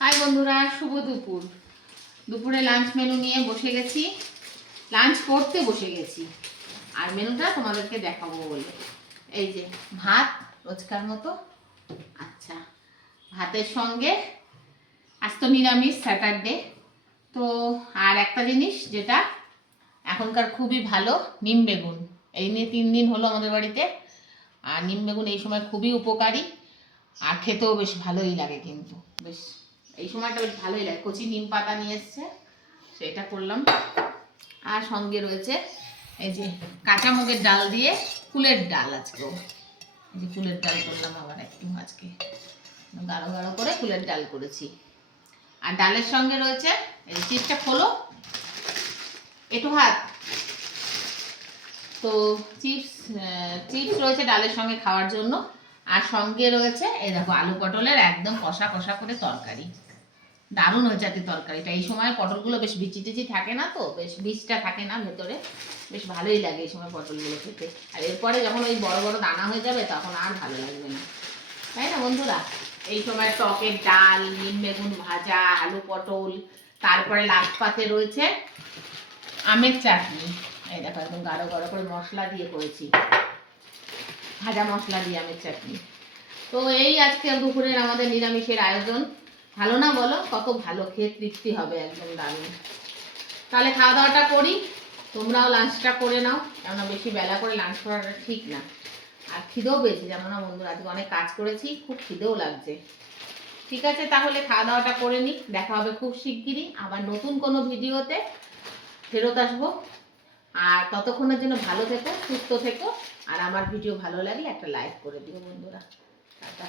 High বন্ধুরা, শুভ দুপুর। দুপুরে লাঞ্চ মেনু নিয়ে বসে গেছি, লাঞ্চ করতে বসে গেছি। আর মেনুটা তোমাদেরকে দেখাবো বলে, এই যে ভাত রোজকার মতো। আচ্ছা, ভাতের সঙ্গে আজ তো নিরামিষ, স্যাটারডে তো। আর একটা জিনিস যেটা এখনকার খুবই ভালো, নিম বেগুন। এই নিয়ে 3 দিন হলো আমাদের বাড়িতে। আর নিম বেগুন এই সময় খুবই উপকারী, আর খেতেও বেশ ভালোই লাগে। কিন্তু বেশ এই সময়টা বেশ ভালোই লাগে। কচি নিম পাতা নিয়ে এসছে, সেটা করলাম। আর সঙ্গে রয়েছে এই যে কাঁচা মুগের ডাল দিয়ে কুলের ডাল। আজকেও এই যে কুলের ডাল করলাম, আবার একটু আজকে গাঢ় গাঢ় করে কুলের ডাল করেছি। আর ডালের সঙ্গে রয়েছে এই চিপসটা খোলো, একটু ভাত। তো চিপস চিপস রয়েছে ডালের সঙ্গে খাওয়ার জন্য। আর সঙ্গে রয়েছে এই দেখো আলু পটলের একদম কষা কষা করে তরকারি। দারুণ হয়েছে আজকে তরকারিটা। এই সময় পটলগুলো বেশ বিচি টিচি থাকে না, তো বেশ বীজটা থাকে না ভেতরে, বেশ ভালোই লাগে এই সময় পটলগুলো খেতে। আর এরপরে যখন ওই বড় বড় দানা হয়ে যাবে তখন আর ভালো লাগবে না, তাই না বন্ধুরা? এই সময় টকের ডাল, নিম বেগুন ভাজা, আলু পটল, তারপরে লাস্ট পাতে রয়েছে আমের চাটনি। এই দেখো একদম গাঢ় গাঢ় করে মশলা দিয়ে করেছি, ভাজা মশলা দিয়ে আমের চাটনি। তো এই আজকে দুপুরের আমাদের নিরামিষের আয়োজন। ভালো না বলো? কত ভালো, খেয়ে তৃপ্তি হবে, একদম দারুণ। তাহলে খাওয়া দাওয়াটা করি, তোমরাও লাঞ্চটা করে নাও, কেননা বেশি বেলা করে লাঞ্চ করাটা ঠিক না। আর খিদেও পেয়েছে, জানো না বন্ধুরা, আজকে অনেক কাজ করেছি, খুব খিদেও লাগছে। ঠিক আছে, তাহলে খাওয়া দাওয়াটা করে নিই। দেখা হবে খুব শিগগিরই আবার নতুন কোনো ভিডিওতে ফেরত আসবো। আর ততক্ষণের জন্য ভালো থেকো, সুস্থ থেকো। আর আমার ভিডিও ভালো লাগলে একটা লাইক করে দিও বন্ধুরা। টাটা।